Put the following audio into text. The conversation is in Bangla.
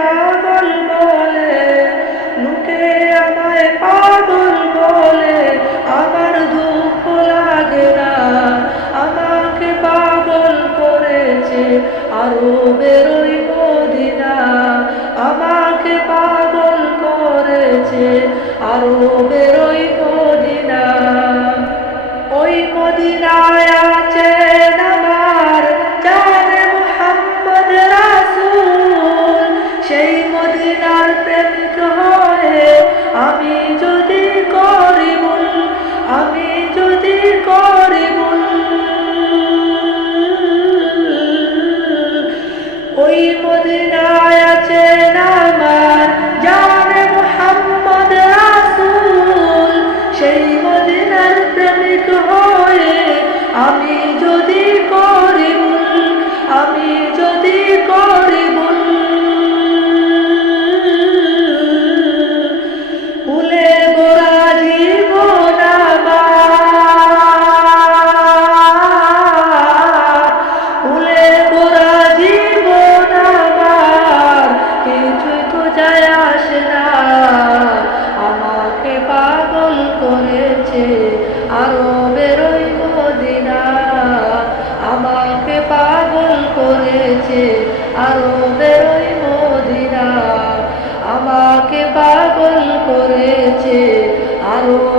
পাগল বলে, লোকে আমায় পাগল বলে, আমার দুঃখ লাগে না। আমাকে পাগল করেছে আরবের ওই মদিনা, আমাকে পাগল করেছে আরবের ওই মদিনা। ওই মদিনায় আছেন আমার জানে মুহাম্মদ রাসূল, সেই মদিনার প্রেমিক হয়ে আমি যদি করি ভুল, আমি যদি করি ভুল, ওই মদিনায় আছেন আমার জানে মুহাম্মদ রাসূল, সেই মদিনার প্রেমিক হয়ে আমি যদি করি ভুল, আমি যদি করি ভুল, ভুলে গোরা জীবন আমার, ভুলে গোরা জীবন আমার, কিছুই তো যায় আসে না। আমাকে পাগল করেছে আরবের ওই মদিনা, আমাকে পাগল করেছে আরবের ওই মদিনা, আমাকে পাগল করেছে আরব